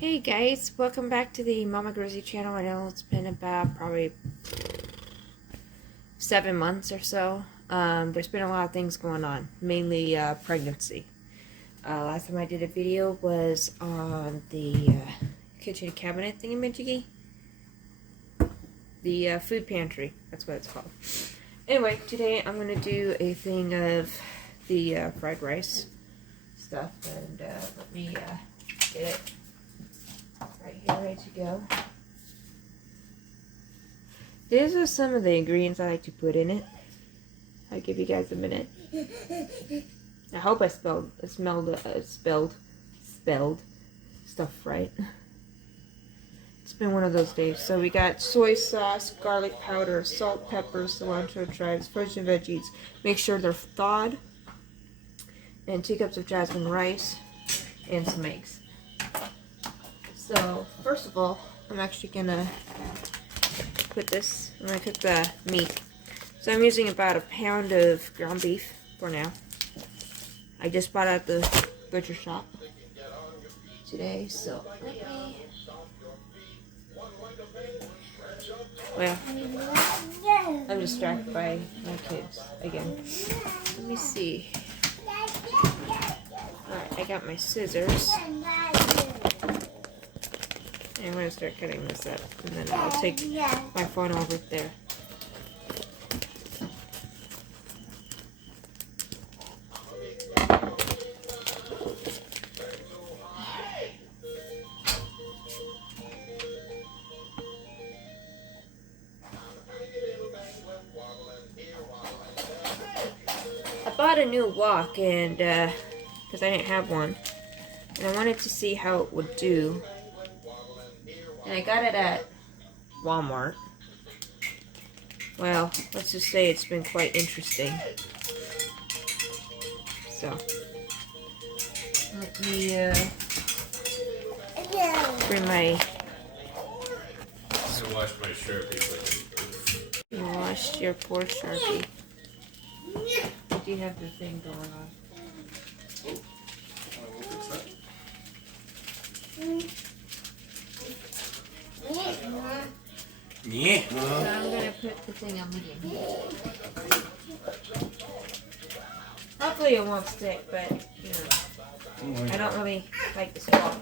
Hey guys, welcome back to the Mama Grizzy channel. I know it's been about probably 7 months or so. There's been a lot of things going on, mainly pregnancy. Last time I did a video was on the kitchen cabinet thingamajiggy. The food pantry, that's what it's called. Anyway, today I'm going to do a thing of the fried rice stuff, and let me get it right here ready to go. These are some of the ingredients I like to put in it. I'll give you guys a minute. I hope I spelled stuff right. It's been one of those days. So we got soy sauce, garlic powder, salt, pepper, cilantro, chives, frozen veggies. Make sure they're thawed. And 2 cups of jasmine rice and some eggs. So first of all, I'm actually gonna put this. I'm gonna cook the meat. So I'm using about a pound of ground beef for now. I just bought at the butcher shop today, so let me. Well, I'm distracted by my kids again. Let me see. Alright, I got my scissors. And I'm going to start cutting this up. And then I'll take my phone over there. I bought a new wok, and because I didn't have one, and I wanted to see how it would do. And I got it at Walmart. Well, let's just say it's been quite interesting. So let me bring my. I washed my Sharpie. You washed your poor Sharpie. You have the thing going on. Yeah. So I'm gonna put the thing on medium heat. Hopefully it won't stick, but you know, I don't really like this wok.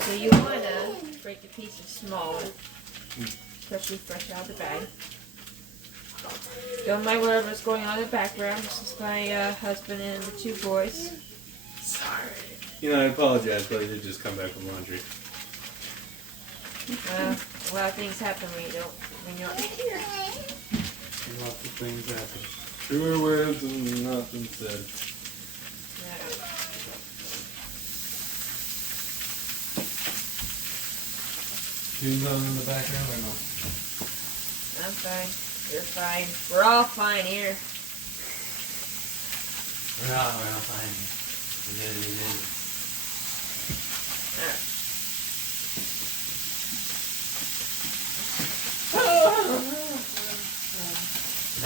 So you want to break the pieces smaller, especially fresh out of the bag. Don't mind whatever's going on in the background. This is my husband and the 2 boys. Sorry. You know, I apologize, but I did just come back from laundry. A lot of things happen when you're not here. Lots of things happen. Truer words and nothing said. Tunes on in the background or no? I'm fine. You're fine. We're all fine here. We're all fine. We did.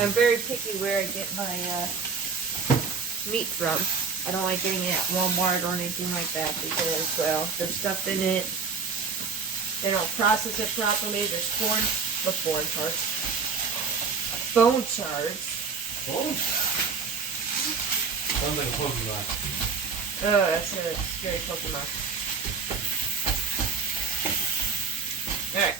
I'm very picky where I get my meat from. I don't like getting it at Walmart or anything like that because, well, there's stuff in it. They don't process it properly. There's bone shards. Oh. Sounds like a Pokemon. Oh, that's a scary Pokemon. Alright.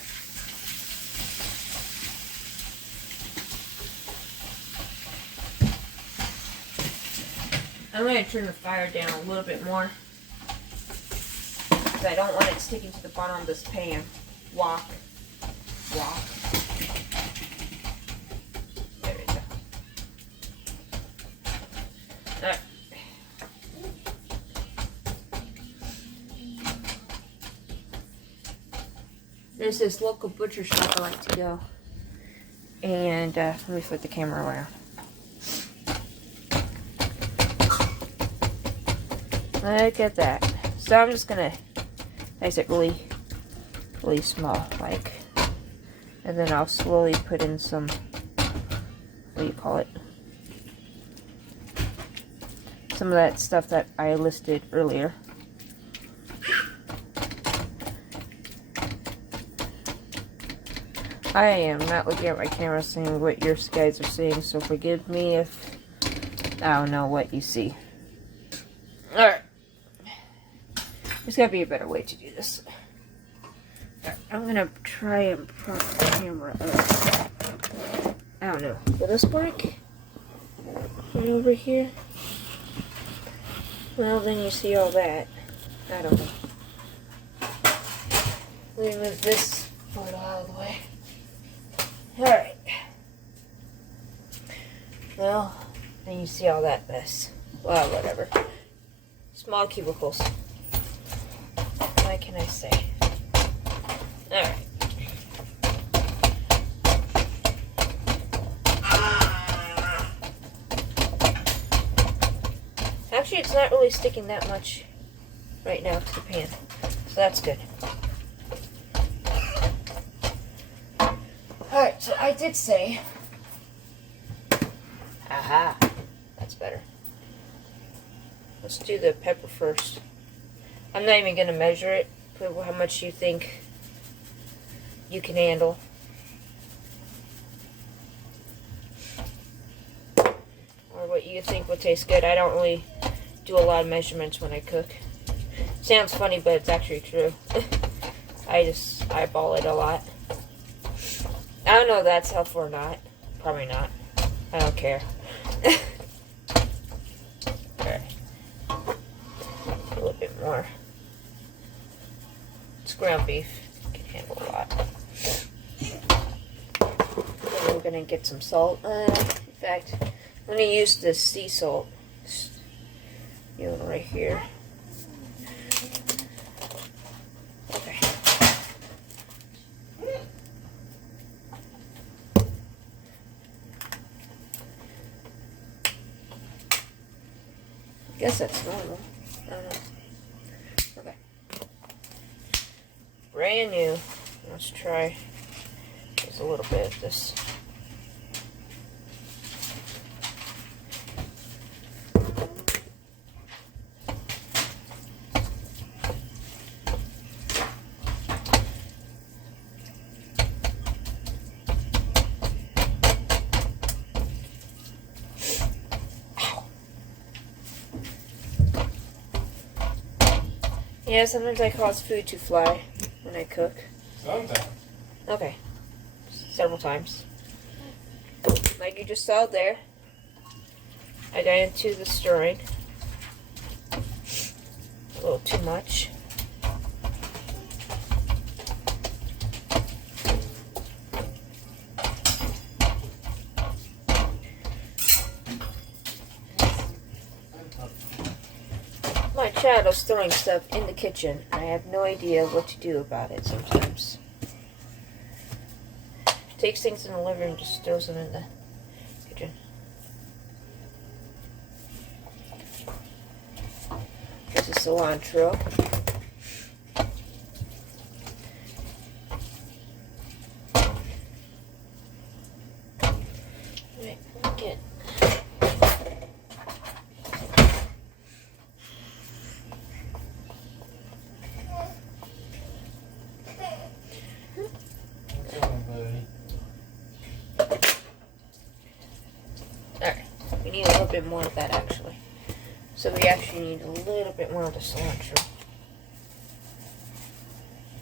I'm going to turn the fire down a little bit more. Because I don't want it sticking to the bottom of this pan. Wok. There we go. Alright. There's this local butcher shop I like to go. And let me flip the camera around. Look at that. So I'm just gonna dice it really small, like, and then I'll slowly put in some what do you call it? Some of that stuff that I listed earlier. I am not looking at my camera seeing what your guys are seeing, so forgive me if I don't know what you see. Alright. There's gotta be a better way to do this. Alright, I'm gonna try and prop the camera up. I don't know. Will this work? Right over here? Well, then you see all that. I don't know. Let me move this photo out of the way. Alright. Well, then you see all that mess. Well, whatever. Small cubicles. What can I say? Alright. Actually, it's not really sticking that much right now to the pan. So that's good. Alright, so I did say... Aha! That's better. Let's do the pepper first. I'm not even going to measure it. Put how much you think you can handle. Or what you think will taste good. I don't really do a lot of measurements when I cook. Sounds funny, but it's actually true. I just eyeball it a lot. I don't know if that's helpful or not. Probably not. I don't care. Alright. A little bit more. It's ground beef. Can handle a lot. Then we're gonna get some salt. In fact, I'm gonna use this sea salt. You know, right here. Okay. I guess that's normal. I don't know. Okay. Brand new. Let's try just a little bit of this. Yeah, sometimes I cause food to fly when I cook. Sometimes. Okay. Several times. Like you just saw there. I got into the stirring. A little too much. My child is throwing stuff in the kitchen. I have no idea what to do about it sometimes. Takes things in the living room and just throws them in the kitchen. This is cilantro. Right, get need a little bit more of that actually. So we actually need a little bit more of the cilantro.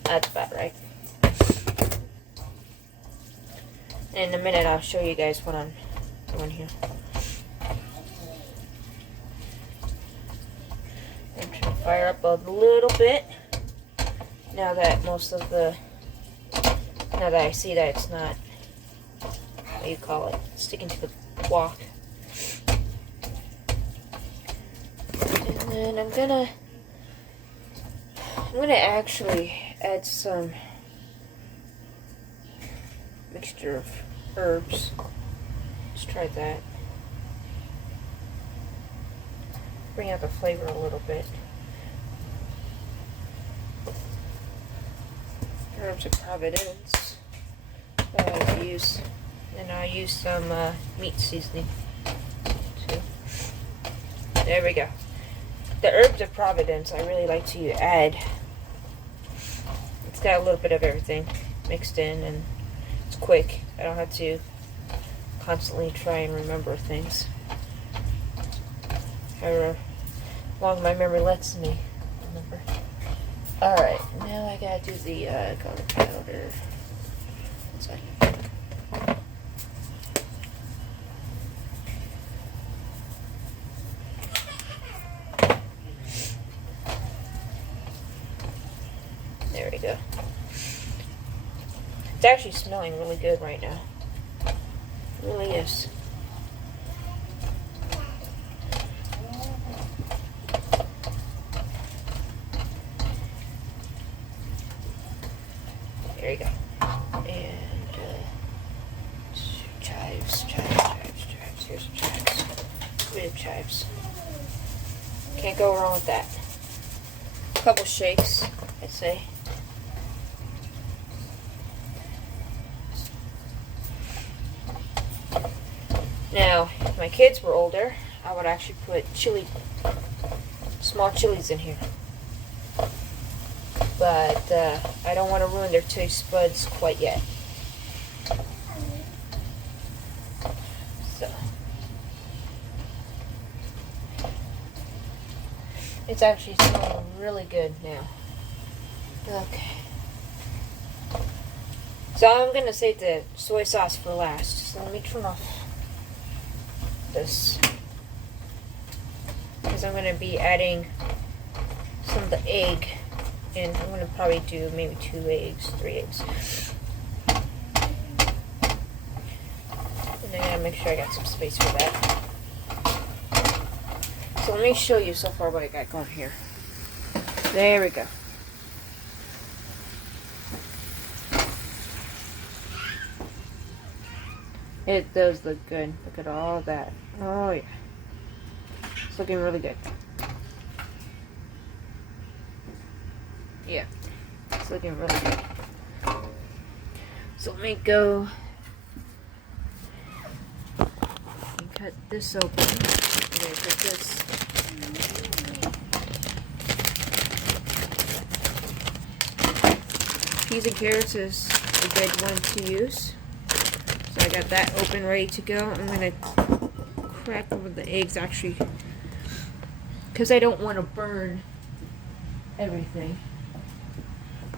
That's about right. And in a minute I'll show you guys what I'm doing here. I'm trying to fire up a little bit. Now that I see that it's not, what do you call it, sticking to the wok. And I'm gonna actually add some mixture of herbs. Let's try that. Bring out the flavor a little bit. Herbs of Providence that I use. And I'll use some meat seasoning too. There we go. The herbs of Providence I really like to add. It's got a little bit of everything mixed in, and it's quick. I don't have to constantly try and remember things. However long my memory lets me remember. Alright, now I gotta do the garlic powder. One second. There we go. It's actually smelling really good right now. It really is. There you go. And chives. Here's some chives. Bit of chives. Can't go wrong with that. A couple shakes, I'd say. Now, if my kids were older, I would actually put small chilies in here. But I don't want to ruin their taste buds quite yet. So it's actually smelling really good now. Okay. So I'm gonna save the soy sauce for last. So let me turn off this, because I'm gonna be adding some of the egg. And I'm going to probably do maybe 2 eggs, 3 eggs. And then I gotta make sure I got some space for that. So let me show you so far what I got going here. There we go. It does look good. Look at all that. Oh yeah. It's looking really good. Yeah, it's looking really good. So let me go and cut this open. I'm gonna put this. Peas and carrots is a good one to use. So I got that open, ready to go. I'm gonna crack over the eggs actually, because I don't want to burn everything.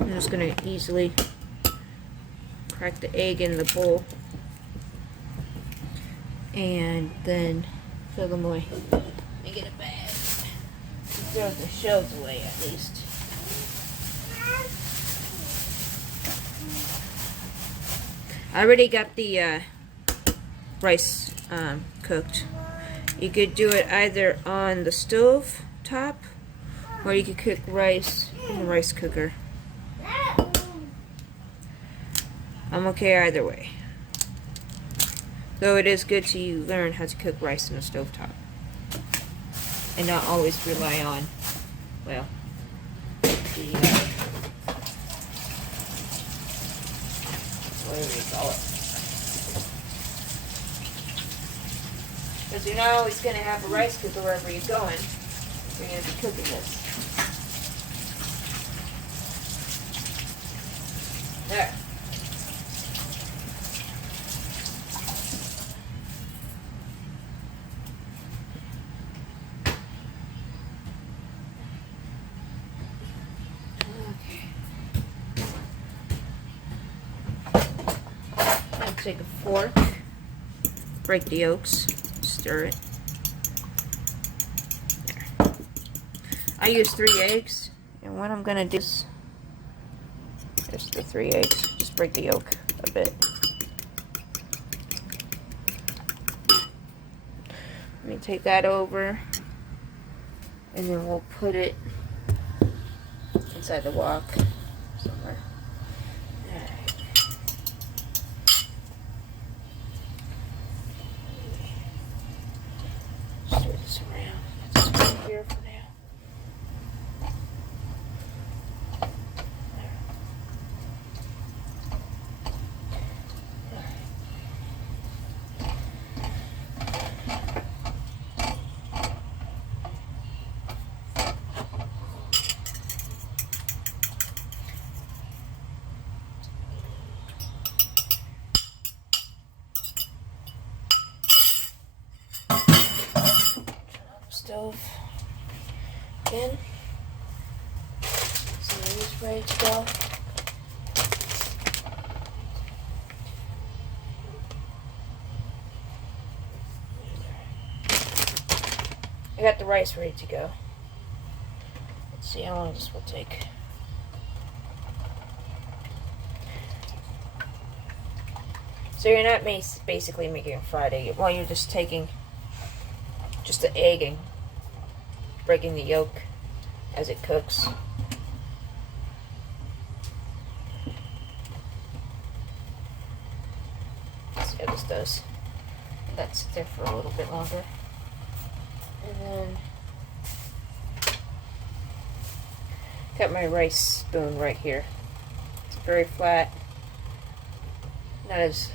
I'm just going to easily crack the egg in the bowl and then fill them away. Let me get a bag. Throw the shells away at least. I already got the rice cooked. You could do it either on the stove top, or you could cook rice in the rice cooker. I'm okay either way. Though it is good to learn how to cook rice in a stovetop. And not always rely on, well, the, whatever you call it. Because you're not always going to have a rice cooker wherever you're going. You're going to be cooking this. There. Take a fork, break the yolks, stir it. There. I use 3 eggs, and what I'm gonna do is, there's the 3 eggs, just break the yolk a bit. Let me take that over, and then we'll put it inside the wok somewhere. Here for now. ready to go. I got the rice ready to go. Let's see how long this will take. So you're not basically making a fried egg. Well, you're just taking just the egg and breaking the yolk as it cooks. Let's see how this does. That sits there for a little bit longer. And then got my rice spoon right here. It's very flat. Not as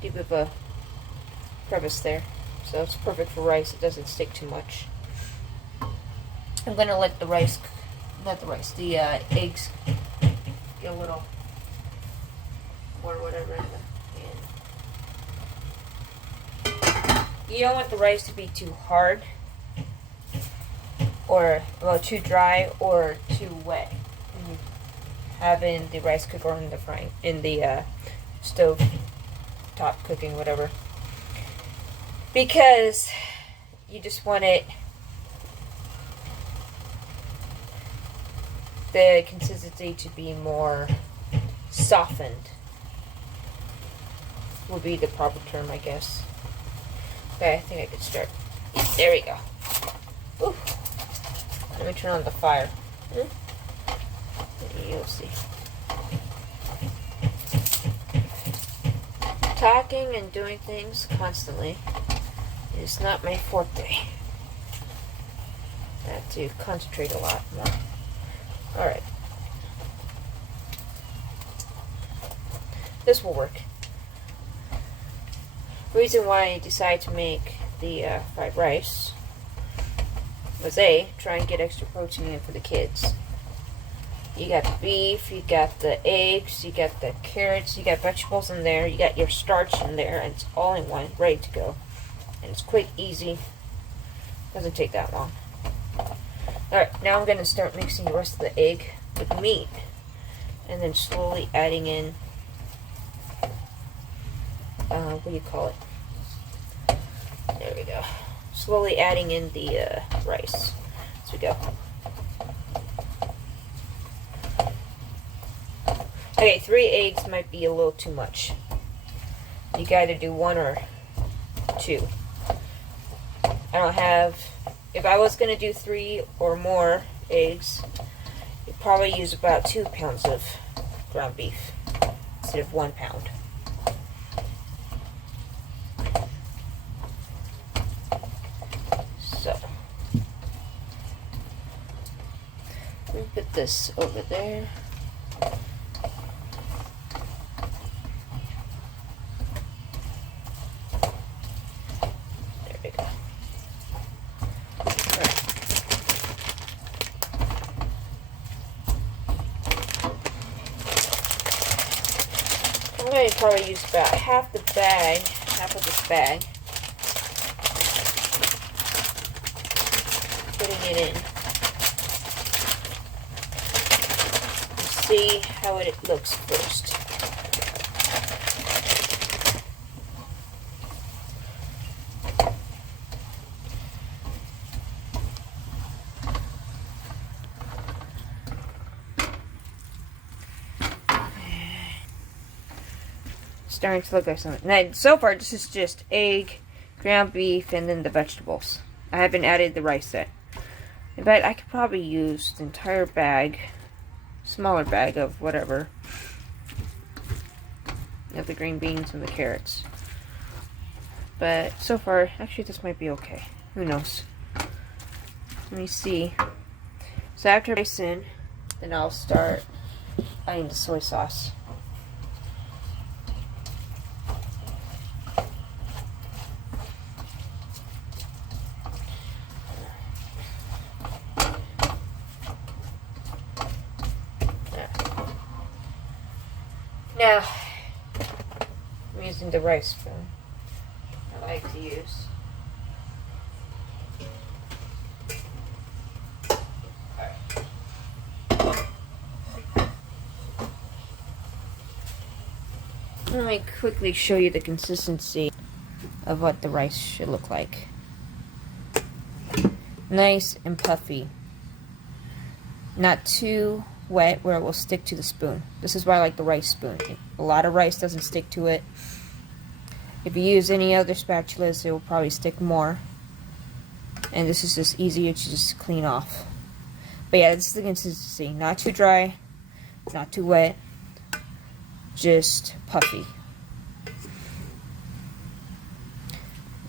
deep of a crevice there. So it's perfect for rice. It doesn't stick too much. I'm gonna let the eggs get a little or whatever in the pan. You don't want the rice to be too hard or too dry or too wet when you have in the rice cooker or in the stove top cooking, whatever, because you just want the consistency to be more softened, would be the proper term, I guess. Okay, I think I could start. There we go. Ooh. Let me turn on the fire. You'll see. Talking and doing things constantly is not my forte. I have to concentrate a lot more. Alright. This will work. The reason why I decided to make the fried rice was try and get extra protein in for the kids. You got the beef, you got the eggs, you got the carrots, you got vegetables in there, you got your starch in there, and it's all in one, ready to go. And it's quick, easy, doesn't take that long. Alright, now I'm going to start mixing the rest of the egg with meat, and then slowly adding in, what do you call it? There we go. Slowly adding in the rice as we go. Okay, 3 eggs might be a little too much. You can either do 1 or 2. I don't have... If I was going to do 3 or more eggs, you'd probably use about 2 pounds of ground beef instead of 1 pound. So, let me put this over there. There we go. I'm going to probably use about half of this bag, putting it in. See how it looks first. Starting to look like something. Now, so far, this is just egg, ground beef, and then the vegetables. I haven't added the rice yet. But I could probably use the entire bag, smaller bag of whatever, of the green beans and the carrots. But so far, actually, this might be okay. Who knows? Let me see. So after rice in, then I'll start adding the soy sauce. Now, I'm using the rice spoon I like to use. Let me quickly show you the consistency of what the rice should look like. Nice and puffy. Not too wet where it will stick to the spoon. This is why I like the rice spoon. A lot of rice doesn't stick to it. If you use any other spatulas, it will probably stick more. And this is just easier to just clean off. But yeah, this is the consistency. Not too dry, not too wet, just puffy.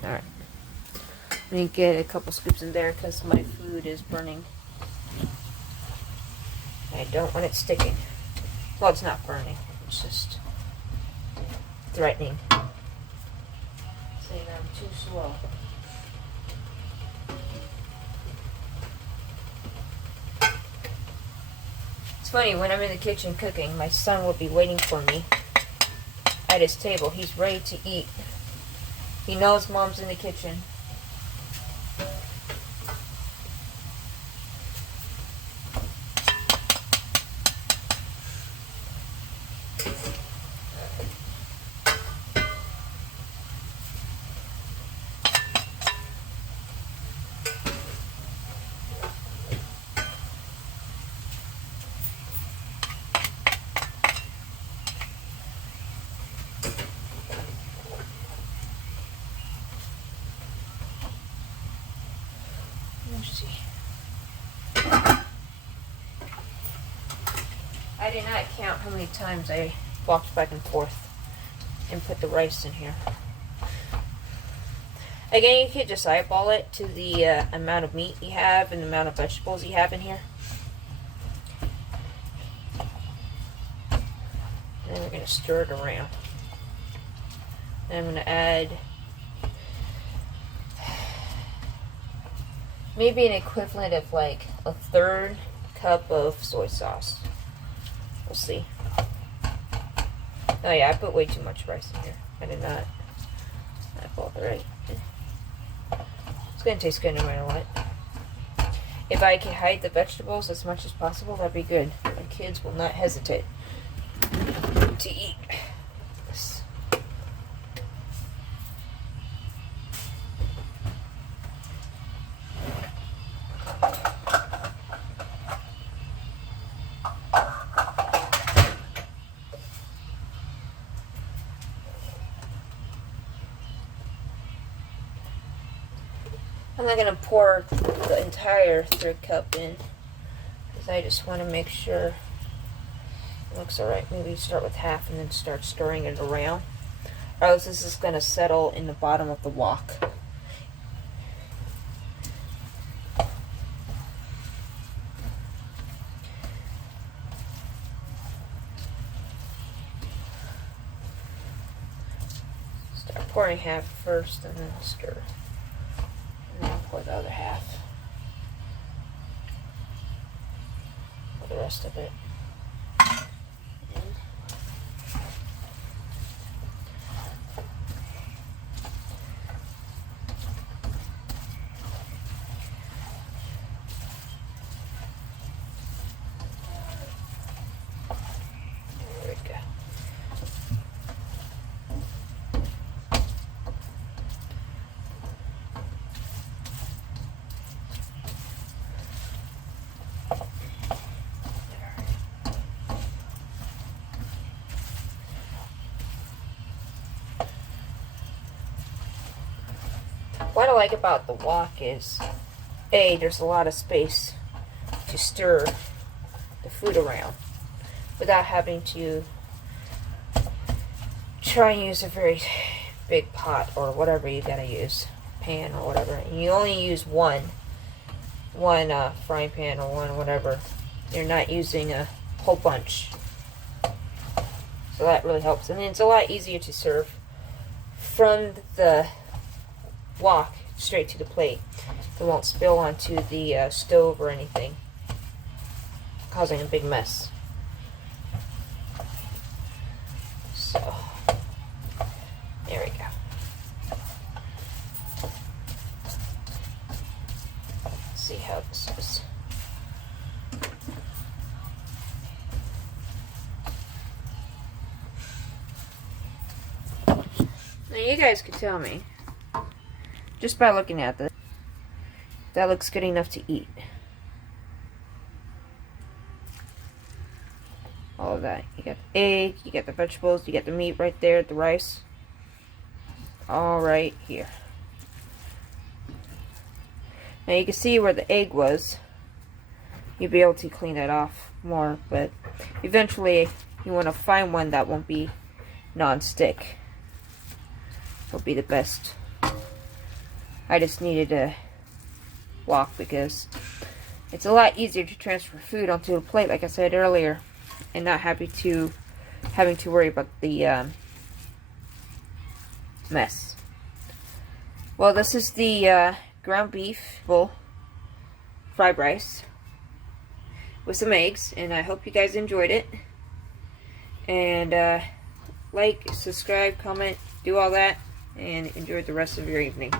Alright. Let me get a couple scoops in there because my food is burning. I don't want it sticking. Well, it's not burning. It's just threatening. Saying I'm too slow. It's funny, when I'm in the kitchen cooking, my son will be waiting for me at his table. He's ready to eat. He knows Mom's in the kitchen. Let's see. I did not count how many times I walked back and forth and put the rice in here. Again, you could just eyeball it to the amount of meat you have and the amount of vegetables you have in here. And then we're going to stir it around. Then I'm going to add maybe an equivalent of like a 1/3 cup of soy sauce. We'll see. Oh yeah, I put way too much rice in here. I did not. I bought the right. It's gonna taste good no matter what. If I can hide the vegetables as much as possible, that'd be good. My kids will not hesitate to eat this. I'm not going to pour the entire 1/3 cup in because I just want to make sure it looks alright. Maybe start with half and then start stirring it around. Or else this is going to settle in the bottom of the wok. Start pouring half first and then stir. And then pour the other half. Pour the rest of it. There we go. What I like about the wok is, A, there's a lot of space to stir the food around without having to try and use a very big pot or whatever you gotta use, pan or whatever. And you only use one frying pan or one whatever. You're not using a whole bunch. So that really helps. And it's a lot easier to serve from the wok straight to the plate. It won't spill onto the stove or anything, causing a big mess. So, there we go. Let's see how this is. you guys could tell me, just by looking at this, that looks good enough to eat. All of that. You got the egg, you got the vegetables, you got the meat right there, the rice. All right here. Now you can see where the egg was. You'll be able to clean that off more, but eventually you want to find one that won't be non-stick. It'll be the best. I just needed to walk because it's a lot easier to transfer food onto a plate, like I said earlier, and not having to worry about the mess. Well, this is the ground beef bowl, fried rice with some eggs, and I hope you guys enjoyed it. And like, subscribe, comment, do all that, and enjoy the rest of your evening.